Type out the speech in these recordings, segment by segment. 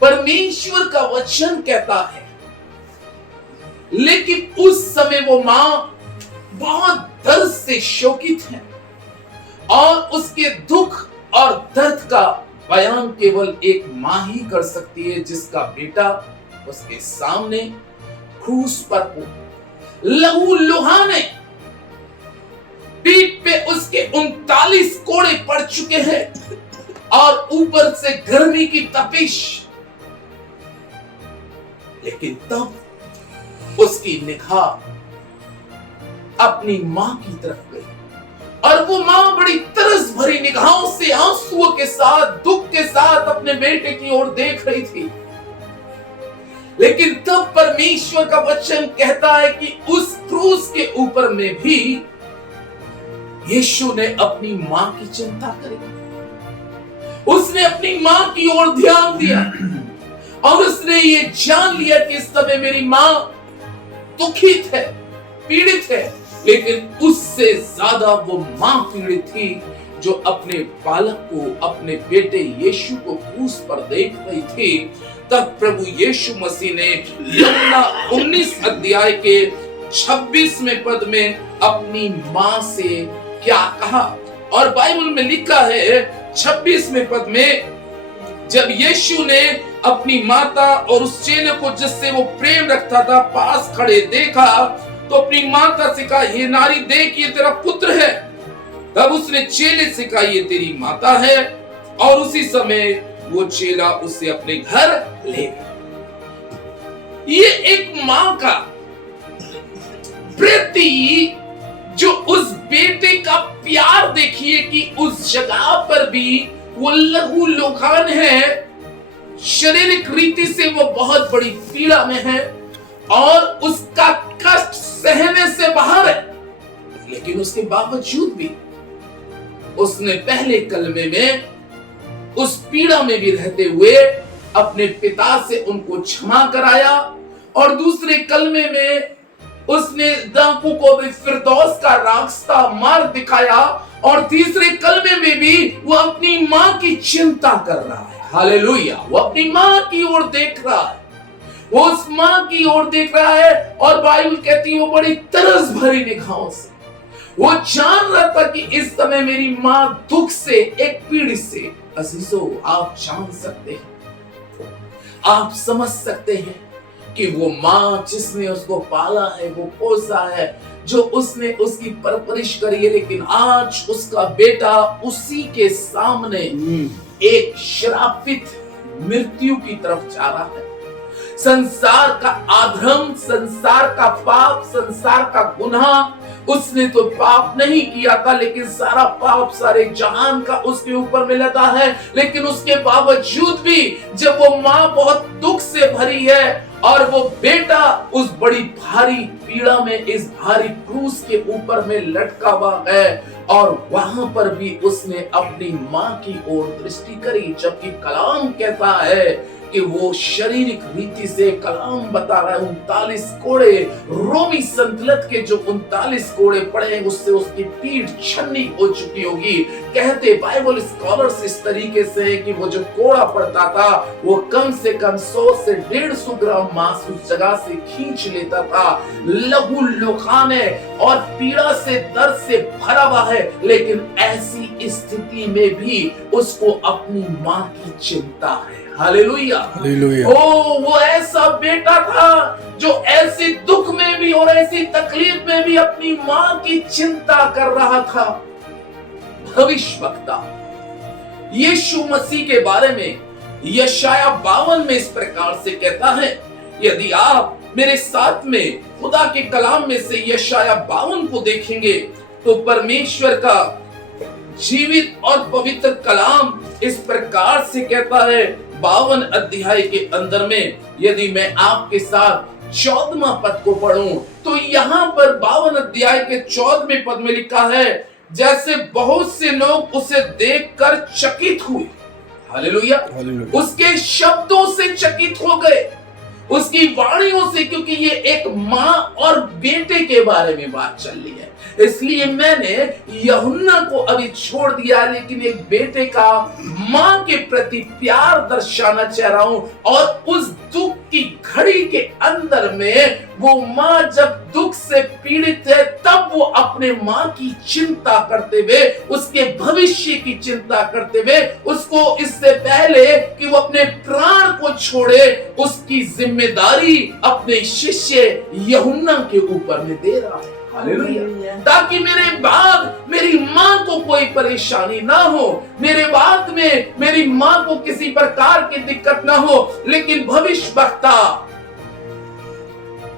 परमेश्वर का वचन कहता है, लेकिन उस समय वो मां बहुत दर्द से शोकित है और उसके दुख और दर्द का बयान केवल एक मां ही कर सकती है, जिसका बेटा उसके सामने क्रूस पर लहू लुहाने पीठ पे उसके 39 कोड़े पड़ चुके हैं और ऊपर से गर्मी की तपिश। लेकिन तब उसकी निगाह अपनी मां की तरफ गई और वो मां बड़ी तरस भरी निगाहों से आंसुओं के साथ, दुख के साथ अपने बेटे की ओर देख रही थी। लेकिन तब परमेश्वर का वचन कहता है कि उस क्रूस के ऊपर में भी यीशु ने अपनी मां की चिंता करी। उसने अपनी मां की ओर ध्यान दिया और उसने ये जान लिया कि इस समय मेरी मां दुखित है, पीड़ित है, लेकिन उससे ज्यादा वो मां पीड़ित थी जो अपने बालक को, अपने बेटे यीशु को क्रूस पर देख रही थी। तब प्रभु यीशु मसीह ने यूहन्ना 19 अध्याय के 26वें पद में अपनी मां से क्या कहा, और बाइबल में लिखा है 26वें पद में, जब यीशु ने अपनी माता और उस चेले को जिससे वो प्रेम रखता था पास खड़े देखा तो अपनी माता से कहा, ये नारी देख, ये तेरा पुत्र है। तब उसने चेले से कहा, ये तेरी माता है, और उसी समय वो चेला उसे अपने घर ले गया। ये एक मां का प्रति जो उस बेटे का प्यार देखिए कि उस जगह पर भी वो लहू लुहान है, शारीरिक रीति से वो बहुत बड़ी पीड़ा में है और उसका कष्ट सहने से बाहर है। लेकिन उसके बावजूद भी उसने पहले कलमे में उस पीड़ा में भी रहते हुए अपने पिता से उनको क्षमा कराया, और दूसरे कलमे में उसने डाकू को भी फिरदौस का रास्ता मार्ग दिखाया, और तीसरे कलमे में भी वो अपनी मां की चिंता कर रहा है। हालेलुया। वो अपनी मां की ओर देख रहा है, वो उस मां की ओर देख रहा है, और बाइबल कहती है वो बड़ी तरस भरी निगाहों से वो जान रहा था कि इस समय मेरी मां दुख से, एक पीड़ित से। अजीजों, आप जान सकते हैं, आप समझ सकते हैं कि वो मां जिसने उसको पाला है, वो पोसा है, जो उसने उसकी परवरिश करी है, लेकिन आज उसका बेटा उसी के सामने एक श्रापित मृत्यु की तरफ जा रहा है। संसार का अधर्म, संसार का पाप, संसार का गुनाह, उसने तो पाप नहीं किया था, लेकिन सारा पाप सारे जहान का उसके ऊपर में लगा है। लेकिन उसके बावजूद भी जब वो मां बहुत दुख से भरी है और वो बेटा उस बड़ी भारी पीड़ा में, इस भारी क्रूस के ऊपर में लटका हुआ है, और वहां पर भी उसने अपनी मां की ओर दृष्टि करी। जबकि कलाम कहता है कि वो शारीरिक रीति से, कलाम बता रहा है 39 कोड़े, रोमी संतलत के जो 39 कोड़े पड़े हैं उससे उसकी पीठ छन्नी हो चुकी होगी। कहते बाइबल स्कॉलर्स इस तरीके से है कि वो जो कोड़ा पड़ता था वो कम से कम 100 से 150 ग्राम मांस उस जगह से खींच लेता था। लहू लुहान है और पीड़ा से, दर्द से भरा हुआ है, लेकिन ऐसी स्थिति में भी उसको अपनी मां की चिंता है। हालेलुया। ओ, वो ऐसा बेटा था जो ऐसे दुख में भी और ऐसी तकलीफ में भी अपनी मां की चिंता कर रहा था। भविष्यवक्ता यीशु मसीह के बारे में यशाया 52 में इस प्रकार से कहता है, यदि आप मेरे साथ में खुदा के कलाम में से यशाया 52 को देखेंगे तो परमेश्वर का जीवित और पवित्र कलाम इस प्रकार से कहता है 52 अध्याय के अंदर में, यदि मैं आपके साथ 14वां पद को पढ़ूं तो यहाँ पर 52 अध्याय के 14वें पद में लिखा है, जैसे बहुत से लोग उसे देखकर चकित हुए। हालेलुया। उसके शब्दों से चकित हो गए, उसकी वाणियों से, क्योंकि ये एक माँ और बेटे के बारे में बात चल रही है, इसलिए मैंने यूहन्ना को अभी छोड़ दिया, लेकिन एक बेटे का माँ के प्रति प्यार दर्शाना चाह रहा हूं। और उस दुख की घड़ी के अंदर में वो माँ जब दुख से पीड़ित है, तब वो अपने माँ की चिंता करते हुए, उसके भविष्य की चिंता करते हुए, उसको इससे पहले कि वो अपने प्राण को छोड़े, उसकी जिम्मेदारी अपने शिष्य यूहन्ना के ऊपर में दे रहा है। हालेलुया। ताकि मेरे बाद मेरी माँ को कोई परेशानी ना हो, मेरे बाद में मेरी माँ को किसी प्रकार की दिक्कत ना हो। लेकिन भविष्यवक्ता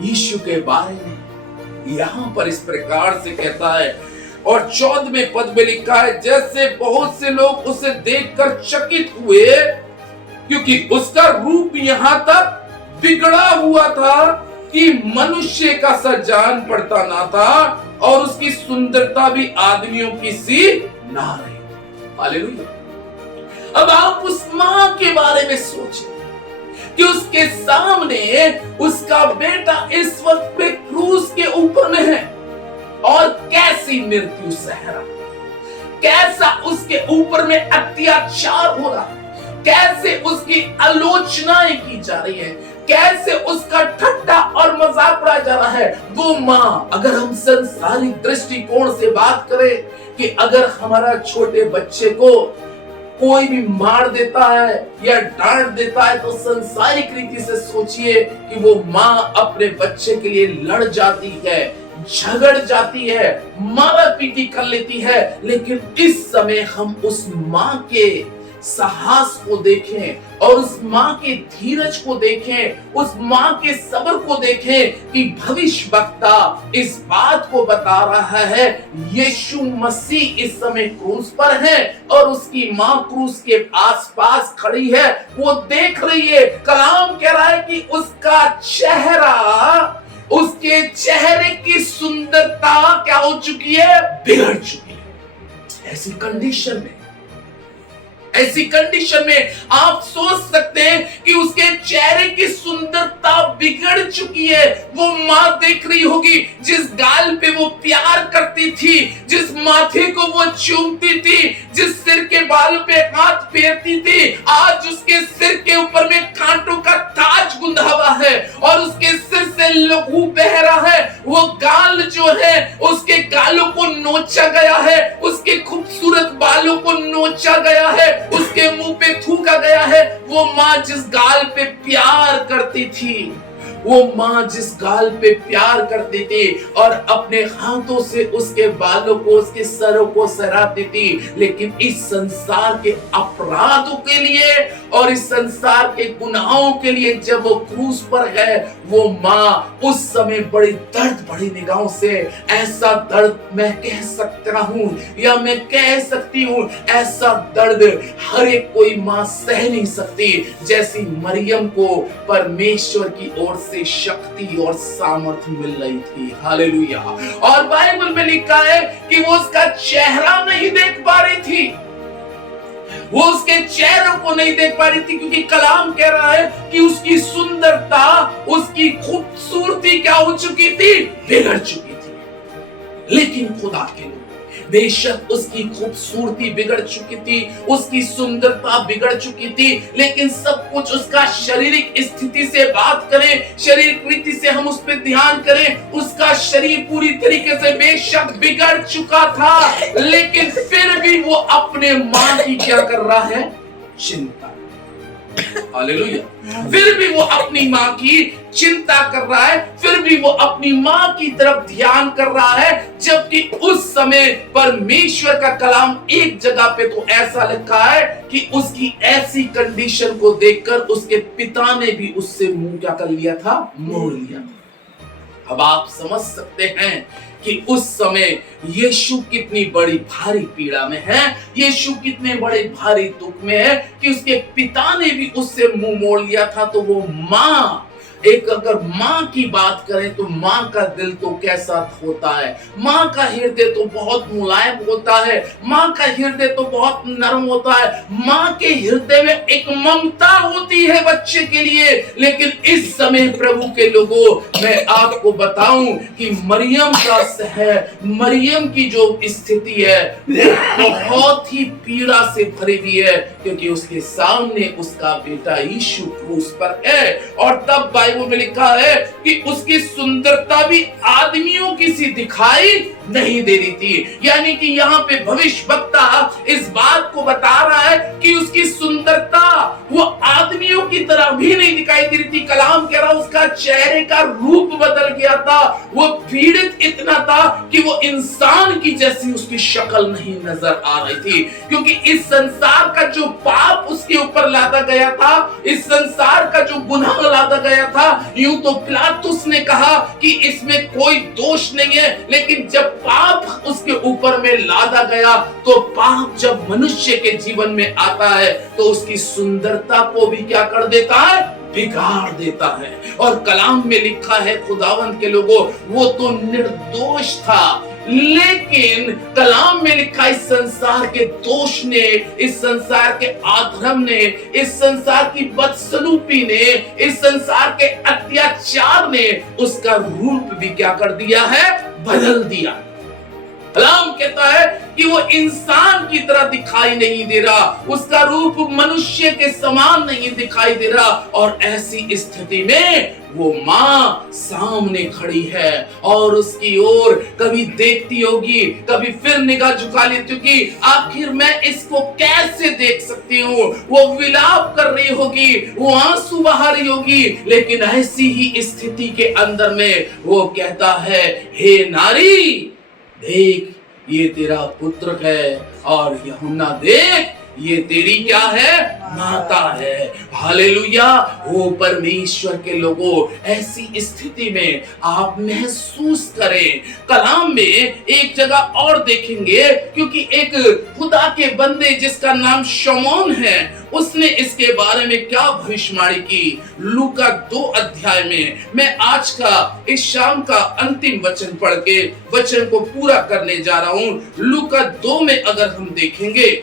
यीशु के बारे में यहां पर इस प्रकार से कहता है, और 14वें पद में लिखा है, जैसे बहुत से लोग उसे देखकर चकित हुए, क्योंकि उसका रूप यहां तक बिगड़ा हुआ था कि मनुष्य का सा जान पड़ता ना था, और उसकी सुंदरता भी आदमियों की सी ना रही। हालेलुया। अब आप उस मां के बारे में सोचें कि उसके सामने उसका बेटा इस वक्त पे क्रूस के ऊपर में है, और कैसी मृत्यु सह रहा, कैसा उसके ऊपर में अत्याचार हो रहा, कैसे उसकी आलोचनाएं की जा रही है, कैसे उसका ठट्टा और मजाक उड़ाया जा रहा है। वो माँ, अगर हम संसारिक दृष्टिकोण से बात करें कि अगर हमारा छोटे बच्चे को कोई भी मार देता है या डांट देता है, तो संसारिक रीति से सोचिए कि वो माँ अपने बच्चे के लिए लड़ जाती है, झगड़ जाती है, मारा पीटी कर लेती है। लेकिन इस समय हम उस माँ के साहस को देखें और उस माँ के धीरज को देखें, उस माँ के सब्र को देखें कि भविष्यवक्ता इस बात को बता रहा है, यीशु मसीह इस समय क्रूस पर है और उसकी माँ क्रूस के आसपास खड़ी है, वो देख रही है। कलाम कह रहा है कि उसका चेहरा, उसके चेहरे की सुंदरता क्या हो चुकी है, बिगड़ चुकी है। ऐसी कंडीशन में आप सोच सकते हैं कि उसके चेहरे की सुंदरता बिगड़ चुकी है। वो माँ देख रही होगी, जिस गाल पे वो प्यार करती थी, जिस माथे को वो चूमती थी, जिस सिर के बाल पे हाथ फेरती थी, आज उसके सिर के ऊपर में कांटों का ताज गुंधा हुआ है और उसके सिर से लहू बह रहा है। वो गाल जो है, उसके गालों को नोचा गया है, उसके खूबसूरत बालों को नोचा गया है, उसके मुंह पे थूका गया है। वो माँ जिस गाल पे प्यार करती थी, वो माँ जिस गाल पे प्यार करती थी और अपने हाथों से उसके बालों को, उसके सरों को सराहती थी, लेकिन इस संसार के अपराधों के लिए और इस संसार के गुनाहों के लिए जब वो क्रूस पर है, वो माँ उस समय बड़ी दर्द भरी निगाहों से, ऐसा दर्द मैं कह सकता हूँ या मैं कह सकती हूँ, ऐसा दर्द हर एक कोई माँ सह नहीं सकती, जैसी मरियम को परमेश्वर की ओर से शक्ति और सामर्थ्य मिल रही थी। हालेलुया। और बाइबल में लिखा है कि वो उसका चेहरा नहीं देख पा रही थी, वो उसके चेहरे को नहीं देख पा रही थी, क्योंकि कलाम कह रहा है कि उसकी सुंदरता, उसकी खूबसूरती क्या हो चुकी थी, बिगड़ चुकी थी। लेकिन खुदा के लोग, बेशक उसकी खूबसूरती बिगड़ चुकी थी, उसकी सुंदरता बिगड़ चुकी थी, लेकिन सब कुछ उसका शारीरिक स्थिति से बात करें, शारीरिक रीति से हम उस पर ध्यान करें, उसका शरीर पूरी तरीके से बेशक बिगड़ चुका था, लेकिन फिर भी वो अपने मां की क्या कर रहा है, चिंता। हालेलुया। फिर भी वो अपनी माँ की चिंता कर रहा है, फिर भी वो अपनी माँ की तरफ ध्यान कर रहा है, जबकि उस समय परमेश्वर का कलाम एक जगह पे तो ऐसा लिखा है कि उसकी ऐसी कंडीशन को देखकर उसके पिता ने भी उससे मुंह क्या कर लिया था, मोड़ लिया था। अब आप समझ सकते हैं कि उस समय यीशु कितनी बड़ी भारी पीड़ा में है, यीशु कितने बड़े भारी दुख में है कि उसके पिता ने भी उससे मुंह मोड़ लिया था। तो वो माँ एक अगर माँ की बात करें तो माँ का दिल तो कैसा होता है, माँ का हृदय तो बहुत मुलायम होता है, माँ का हृदय तो बहुत नरम होता है, माँ के हृदय में एक ममता होती है बच्चे के लिए। लेकिन इस समय प्रभु के लोगों, मैं आपको बताऊं कि मरियम की जो स्थिति है बहुत ही पीड़ा से भरी हुई है, क्योंकि उसके सामने उसका बेटा यीशु क्रूस पर है। और तब बाइबल में लिखा है कि उसकी सुंदरता भी आदमियों की सी दिखाई नहीं दे रही थी। यानी कि यहाँ पे भविष्यवक्ता इस बात को बता रहा है कि उसकी सुंदरता वो आदमियों की तरह भी नहीं दिखाई दे रही थी। कलाम कह रहा उसका चेहरे का रूप बदल गया था, वो पीड़ित इतना था कि वो इंसान की जैसी उसकी शक्ल नहीं नजर आ रही थी, क्योंकि इस संसार का जो पाप उसके ऊपर लादा गया था, इस संसार का जो गुनाह लादा गया था, यूं तो पिलातुस ने कहा कि इसमें कोई दोष नहीं है, लेकिन जब पाप उसके ऊपर में लादा गया तो पाप जब मनुष्य के जीवन में आता है तो उसकी सुंदरता को भी क्या कर देता है, बिगाड़ देता है। और कलाम में लिखा है खुदावंत के लोगों, वो तो निर्दोष था, लेकिन कलाम में लिखा इस संसार के दोष ने, इस संसार के अधर्म ने, इस संसार की बदसलूकी ने, इस संसार के अत्याचार ने उसका रूप भी क्या कर दिया है, बदल दिया। कलाम कहता है कि वो इंसान की तरह दिखाई नहीं दे रहा, उसका रूप मनुष्य के समान नहीं दिखाई दे रहा। और ऐसी स्थिति में वो माँ सामने खड़ी है और उसकी ओर कभी देखती होगी, कभी फिर निगाह झुका लेती होगी, आखिर मैं इसको कैसे देख सकती हूँ। वो विलाप कर रही होगी, वो आंसू बहा रही होगी, लेकिन ऐसी ही स्थिति के अंदर में वो कहता है, हे नारी देख ये तेरा पुत्र है, और यूहन्ना देख ये तेरी क्या है, माता है। हालेलुया। वो परमेश्वर के लोगों, ऐसी स्थिति में आप महसूस करें। कलाम में एक जगह और देखेंगे, क्योंकि एक खुदा के बंदे जिसका नाम शमौन है, उसने इसके बारे में क्या भविष्यवाणी की। लूका 2 अध्याय में मैं आज का इस शाम का अंतिम वचन पढ़ के वचन को पूरा करने जा रहा हूं। लूका 2 में अगर हम देखेंगे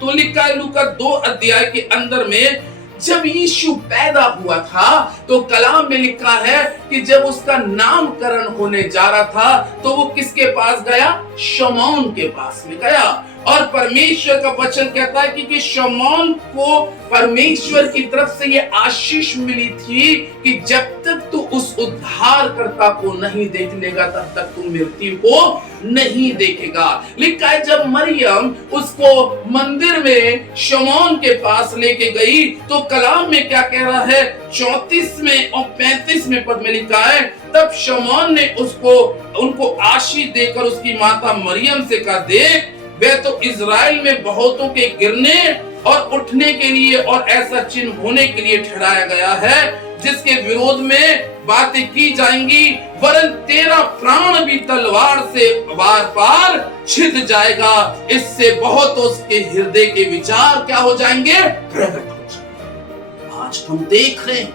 तो लिखा है लूका 2 अध्याय के अंदर में, जब यीशु पैदा हुआ था तो कलाम में लिखा है कि जब उसका नामकरण होने जा रहा था तो वो किसके पास गया, शमौन के पास में गया। और परमेश्वर का वचन कहता है कि शमौन को परमेश्वर की तरफ से ये आशीष मिली थी कि जब तक तू उस उद्धारकर्ता को नहीं देख लेगा तब तक तू मृत्यु को नहीं देखेगा। लिखा है जब मरियम उसको मंदिर में शमौन के पास लेके गई तो कलाम में क्या कह रहा है, 34 में और 35 में पद में लिखा है, तब शमौन ने उनको आशीष देकर उसकी माता मरियम से कहा, देख वे तो इज़राइल में बहुतों के गिरने और उठने के लिए और ऐसा चिन्ह होने के लिए ठहराया गया है जिसके विरोध में बातें की जाएंगी, वरन तेरा प्राण भी तलवार से बार बार छिद जाएगा। इससे बहुत उसके हृदय के विचार क्या हो जाएंगे, प्रकट हो जाएंगे। आज हम देख रहे हैं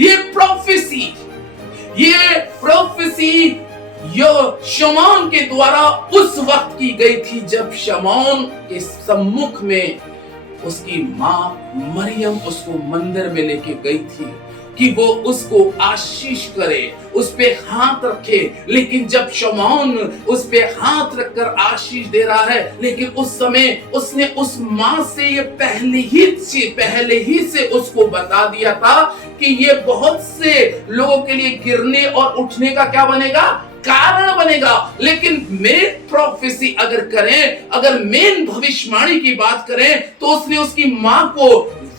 ये प्रोफेसी यो शमौन के द्वारा उस वक्त की गई थी जब शमौन के सम्मुख में उसकी माँ मरियम उसको मंदिर में लेके गई थी कि वो उसको आशीष करे, उस पे हाथ रखे। लेकिन जब शमौन उस पे हाथ रखकर आशीष दे रहा है, लेकिन उस समय उसने उस माँ से ये पहले ही से उसको बता दिया था कि ये बहुत से लोगों के लिए गिरने और उठने का क्या बनेगा, कारण बनेगा। लेकिन मेन प्रोफेसी अगर मेन भविष्यवाणी की बात करें तो उसने उसकी माँ को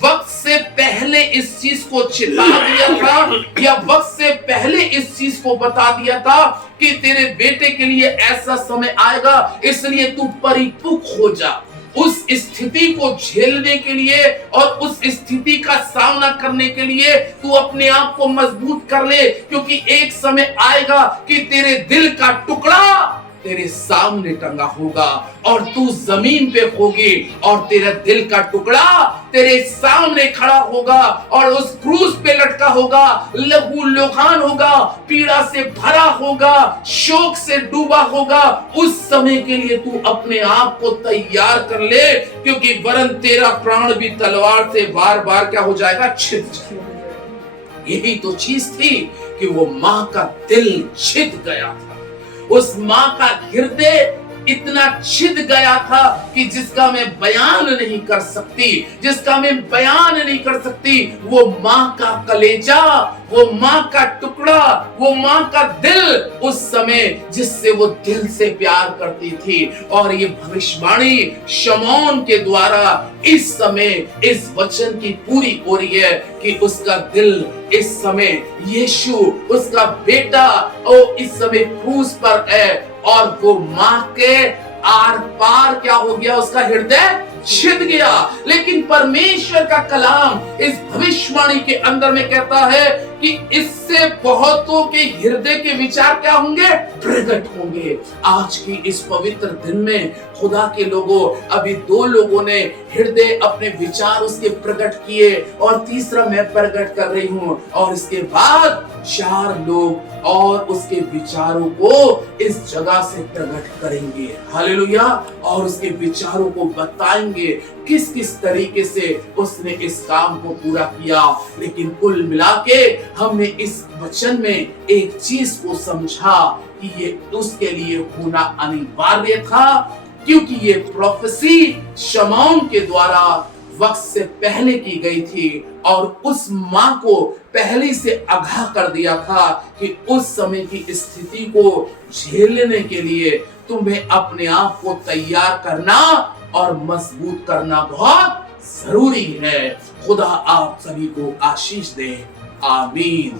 वक्त से पहले इस चीज को चिता दिया था, या वक्त से पहले इस चीज को बता दिया था कि तेरे बेटे के लिए ऐसा समय आएगा, इसलिए तू परिपक्व हो जा। उस स्थिति को झेलने के लिए और उस स्थिति का सामना करने के लिए तू अपने आप को मजबूत कर ले, क्योंकि एक समय आएगा कि तेरे दिल का टुकड़ा तेरे सामने टंगा होगा और तू जमीन पे होगी और तेरा दिल का टुकड़ा तेरे सामने खड़ा होगा और उस क्रूस पे लटका होगा, लहू लुहान होगा, पीड़ा से भरा होगा, शोक से डूबा होगा। उस समय के लिए तू अपने आप को तैयार कर ले, क्योंकि वरन तेरा प्राण भी तलवार से बार बार क्या हो जाएगा, छिद जाएगा। यही तो चीज थी कि वो मां का दिल छिद गया था, उस मां का हृदय इतना छिद गया था कि जिसका मैं बयान नहीं कर सकती, जिसका मैं बयान नहीं कर सकती। वो मां का कलेजा, वो मां का टुकड़ा, वो मां का दिल उस समय जिससे वो दिल से प्यार करती थी। और ये भविष्यवाणी शमौन के द्वारा इस समय इस वचन की पूरी हो रही है कि उसका दिल इस समय यीशु उसका बेटा इस समय क्रूस पर है और वो मां के आर पार क्या हो गया, उसका हृदय छिद गया। लेकिन परमेश्वर का कलाम इस भविष्यवाणी के अंदर में कहता है कि इससे बहुतों के हृदय के विचार क्या होंगे, प्रकट होंगे। आज की इस पवित्र दिन में खुदा के लोगों, अभी 2 लोगों ने हृदय अपने विचार उसके प्रकट किए और तीसरा मैं प्रकट कर रही हूं और इसके बाद 4 लोग और उसके विचारों को इस जगह से प्रकट करेंगे। हालेलुया। और उसके विचारों को बताएंगे किस किस तरीके से उसने इस काम को पूरा किया। लेकिन कुल मिला के हमने इस वचन में एक चीज को समझा कि ये उसके लिए होना अनिवार्य था, क्योंकि ये प्रोफेसी शमौन के द्वारा वक्त से पहले की गई थी और उस मां को पहले से आगाह कर दिया था कि उस समय की स्थिति को झेलने के लिए तुम्हें अपने आप को तैयार करना और मजबूत करना बहुत जरूरी है। खुदा आप सभी को आशीष दे। आमीन।